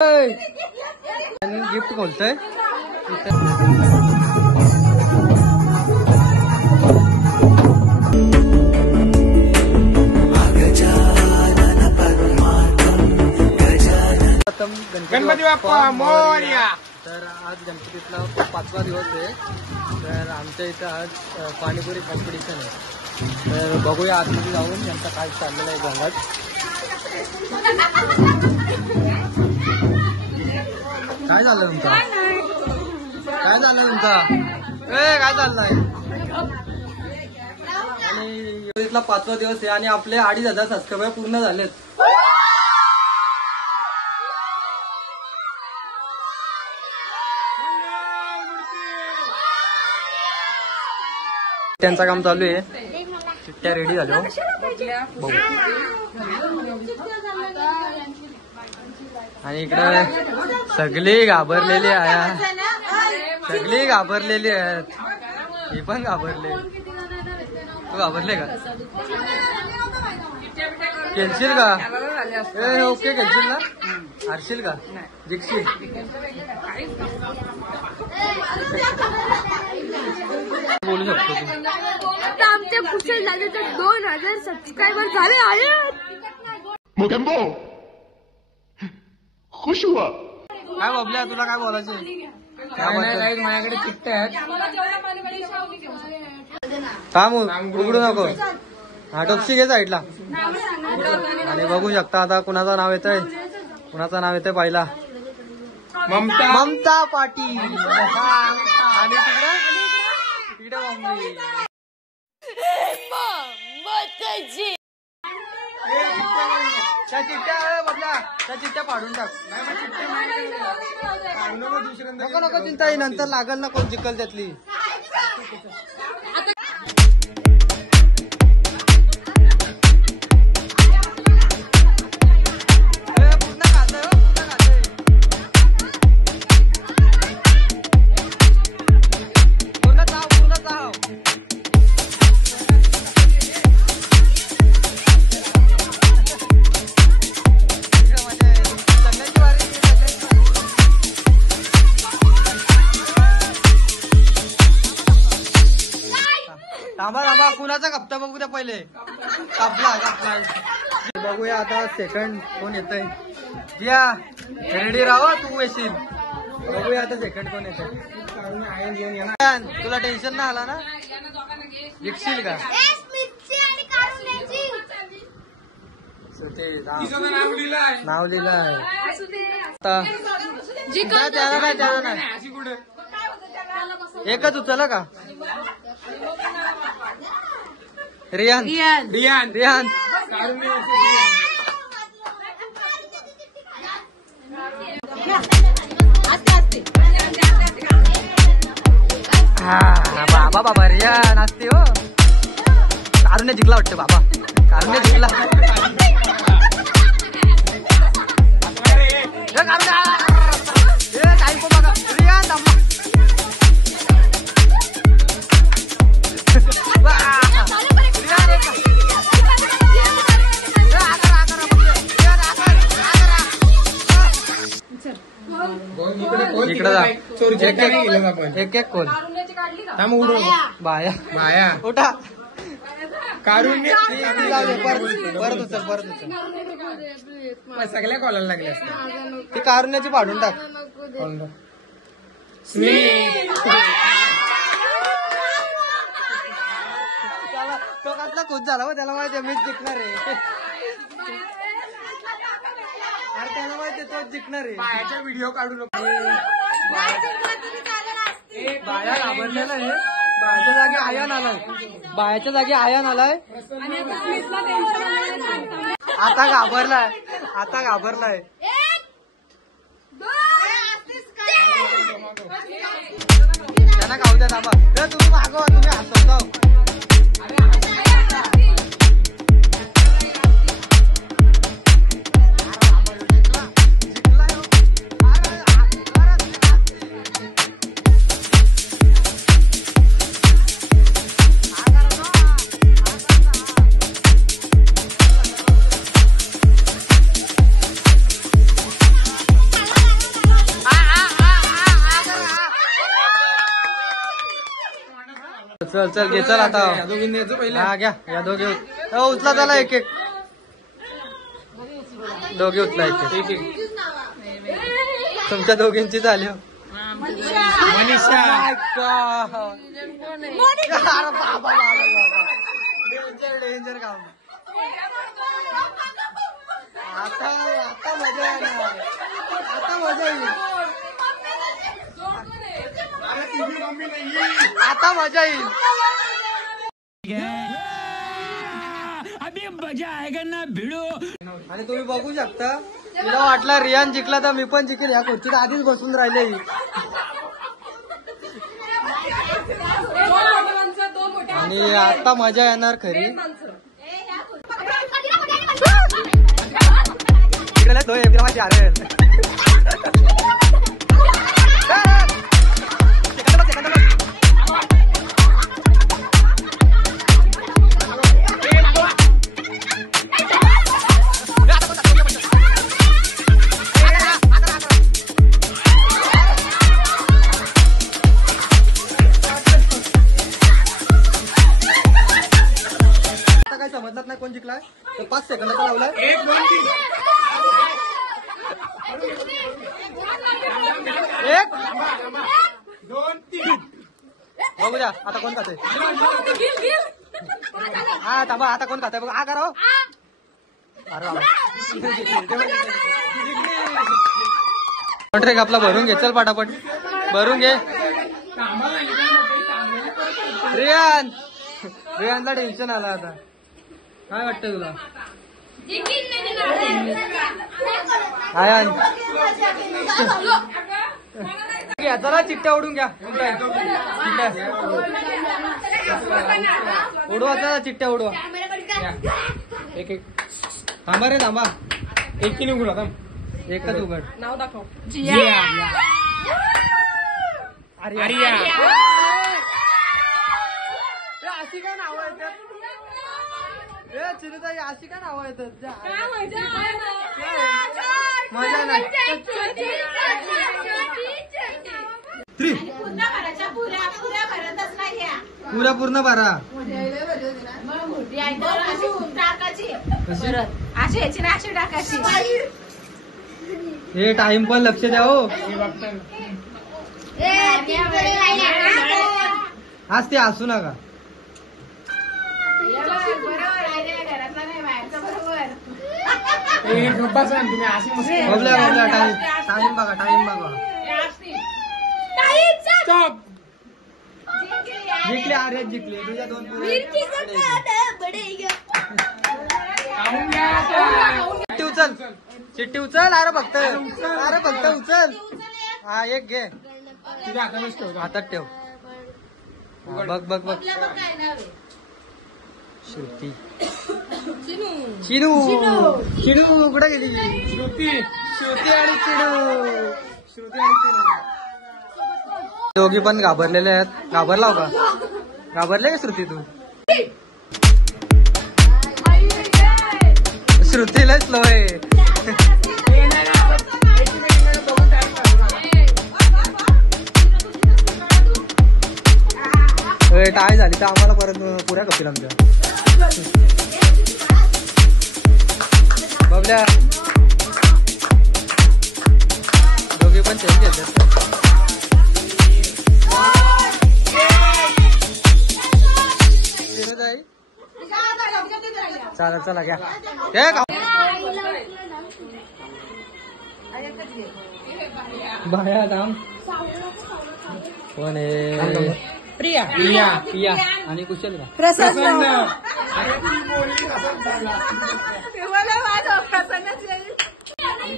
Gift बोलतोय गणपती बाप्पा मोरया। तर आज गणपतीतला 5वा दिवस आहे। तर आमच्या इथं आज पाणीपुरी कॉम्पिटिशन आहे। तर बघूया आतमध्ये जाऊन यांचा काय चाललेलं आहे गंगात। काय झालं तुमचं? काय झालं तुमचं? काय चाललंय? आणि इथला 5वा दिवस आहे आणि आपले 2,500 सबस्क्रायबर पूर्ण झालेत। त्यांचं काम चालू आहे। चिट्ट्या रेडी झाल्या बघू। आणि इकडे सगळी घाबरलेली आहे, सगळी घाबरलेली आहेत। ही पण घाबरले। तू घाबरले का? खेळशील का? ओके खेळशील ना? हारशील का? जिंकशील? बोलू शकतो तू। आता आमच्या पुढच्या झाले तर 2,000 सबस्क्रायबर झाले आहेत। मोगेंबो खुश हुआ। काय बाबल्या तुला काय बोलायचं? माझ्याकडे चिठ्ठ्या आहेत। थांब उघडू नको। हा टोपशी घे साईडला। आणि बघू शकता आता कुणाचं नाव येतंय, कुणाचं नाव येतंय पहिला। ममता पाटील। आणि तिकडे मम्मी। त्या चिठ्ठ्या बघला, त्या चिठ्ठ्या पाडून टाक। नको नको चिंता, नंतर लागल ना कोण जिंकल त्यातली। थांबा थांबा, कुणाचा कप्ता बघू द्या पहिले। कापला कापला। बघूया आता सेकंड कोण येतंय। जिया रेडी राहा, तू येशील। बघूया आता सेकंड कोण येतंय। तुला टेन्शन नाही आला ना? जिंकशील का? नाव लिहिलंय आता। त्याला नाही, त्याला नाही। एकच उचला का? रियान रियान रियान बाबा बाबा रियान असते हो। कारुण्य जिंकला वाटतं बाबा, कारुण्य जिंकला। रियान इकडे जा। एक एक कोण बाया बाया उठा। कारुण्य परत उचल, परत उचल। सगळ्या कॉलाला लागल्या ती कारुण्याची पाडून टाक। तो कसला खुश झाला हो, त्याला माहिती मीच जिंकणार आहे। अरे त्याला माहिती तोच जिंकणार आहे। बायाचा व्हिडिओ काढू नको। बाया घाबरलेला आहे। बायाच्या जागी आयान आलाय, बायाच्या जागी आयान आलाय। आता घाबरलाय, आता घाबरलाय। त्यांना खाऊ द्या थांबा। तुम्ही मागवा, तुम्ही हसवता। चल चल घे चल आता या दोघींनी द्यायचं पहिले. हा घ्या या दोघे उचला त्याला एक एक दोघे उचला एक एक तुमच्या दोघींची झाली हो. मनीषा अरे बाबा डेंजर काम आता आता मजा येणार आता मजा येईल आता मजा येईल आणि तुम्ही बघू शकता तुला वाटला रियान जिंकला तर मी पण जिंकेल या खुर्चीत आधीच बसून राहिले आणि आता मजा येणार खरी इकडे तो एवढी माझी अरे समजत नाही कोण जिंकलाय तर 5 सेकंदाचा लावलाय 1 2 एक 2 3 बघू द्या आता कोण खाते हा थांबा आता कोण खाते बघ हा करा कॉन्ट्रॅक्ट आपला भरून घे चल पटापट भरून घे रियानला टेन्शन आला आता काय वाटतं तुला आयान चला चिट्ट्या उडून घ्या उडवा चला चिट्ट्या उडवा एक एक थांबा रे थांबा एक किलो उघडा थांब एकच उघड नाव दाखव आर्या अशी काय नावं येतात चिरुताई अशी काय नावं येतात मजा नाही पुऱ्या पूर्ण बारा अशी याची ना अशी टाकायची हे टाइम पण लक्ष द्या हो आज ते हसू नका तुम्ही अशी मस्त बघला टाइम बघा टाइम बघा स्टॉप जिंकले अरे जिंकले तुझ्या 2 चिट्टी उचल चिट्टी उचल अरे फक्त उचल हा एक घे तुझ्या हातानेच ठेवतो हातात ठेव हा, बघ श्रुती चिनू कुठे गेली श्रुती आणि चिनू दोघी पण घाबरलेले आहेत घाबरला का घाबरले का श्रुती तू श्रुतीला स्लो आहे टाय झाली तर आम्हाला परत पुऱ्या कपील आमच्या बबल्या दोघे पण चेंज घेतात चालेल चला घ्या बाया दाम कोण आहे प्रिया पिया आणि कुशल का प्रसन्न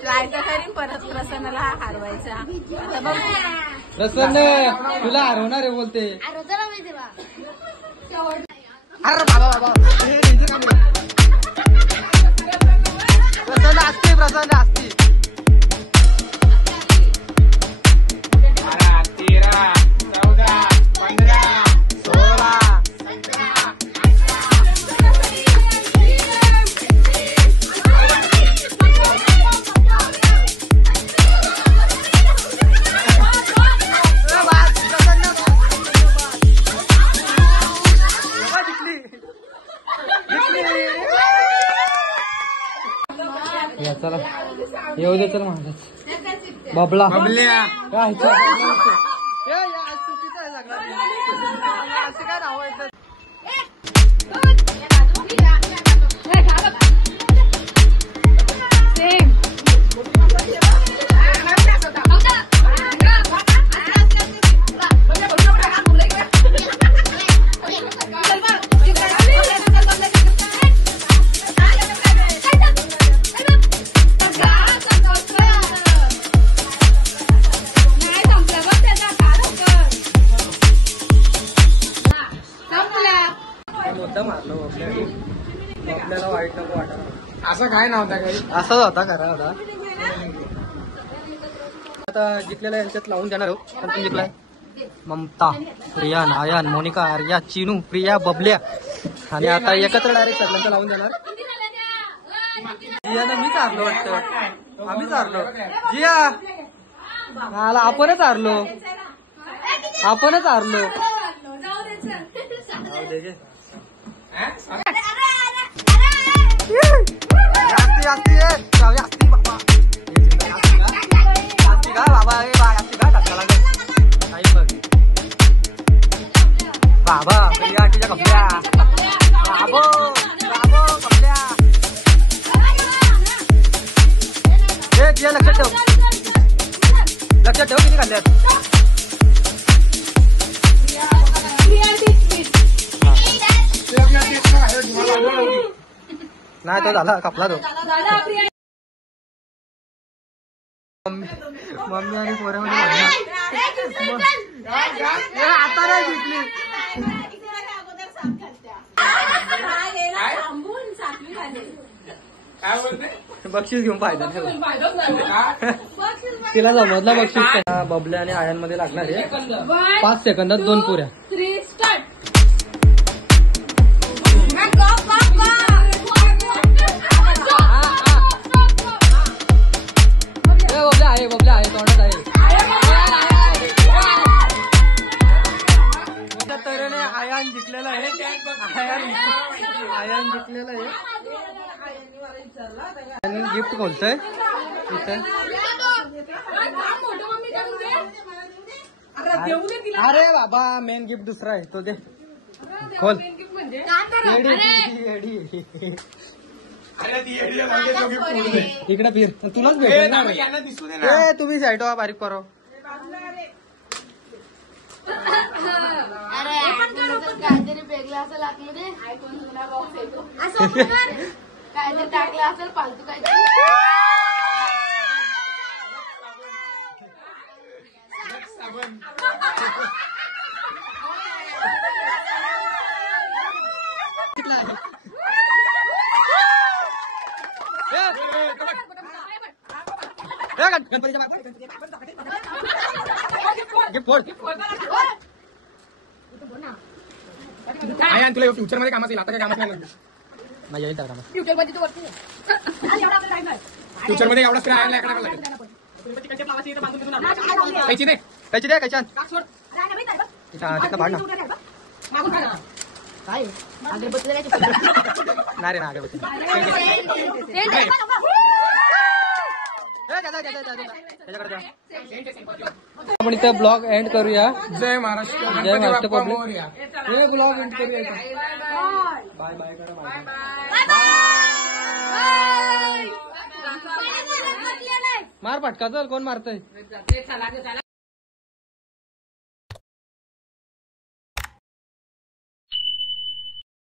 ट्राय तर करीन परत प्रसन्नला हरवायचा आता बघ प्रसन्न तुला हरवणार आहे बोलते अरे बाबा प्रसन्न असते 13 14 15 16 प्रसन्न येऊ दे तर महाराज बबला बबल्या काय चुकीचं आहे सगळं असं काय नाव येतं मुद्दा मारलो आपल्याला वाईट नको वाटत असं काय नव्हता काही असाच होता खरा होता आता जिंकलेला यांच्यात लावून देणार आहोत पण तुम्ही जिंकलाय ममता रियान आयान मोनिका आर्या चिनू प्रिया बबल्या आणि आता एकत्र डायरेक्ट सगळ्यांचं लावून देणार जियानं मीच हारलो वाटतं आम्हीच हारलो जिया मला आपणच हारलो जाऊ दे गे. जास्ती बाबा जास्ती का बाबा जास्ती का टाका लागेल काही बघ बाबा प्रिया तुझ्या कपड्या बाबो कपड्या हे जिया लक्षात ठेव किती खाल्ल्यात नाही तो झाला कापला तो मम्मी आणि पोऱ्यामध्ये आता नाही जिंकली काय बोलते बक्षीस घेऊन फायदा नाही तिला समजला बक्षीस बबल्या आणि आयांमध्ये लागणार आहे 5 सेकंदात 2 पुऱ्या बबल्या आहे तोंडात आहे तऱ्हेने आयान जिंकलेला आहे आयान जिंकलेला आहे आणि गिफ्ट खोलतोय इथे अरे बाबा मेन गिफ्ट दुसरा आहे तो दे खोल इकडे फिर तुलाच भेटेल ना यांना दिसू दे ना तुम्ही साईड बारीक करो काहीतरी वेगळं असेल आतमध्ये काहीतरी टाकलं असेल फालतू काहीतरी आयान तुला फ्युचर मध्ये कामात येईल आता काय कामात नाही माझ्या येईल त्याला फ्युचर मध्ये एवढाच आयला एकडा लागेल कैची दे कायची द्या कायच्या तिथं भाड ना नाही रे ना अगरबत्ती आपण इथं ब्लॉग एंड करूया जय महाराष्ट्र जय महाराष्ट्र बाप्पा पब्लिक मोरया. हे ब्लॉग एंड करूया बाय बाय मार फटका चल कोण मारतय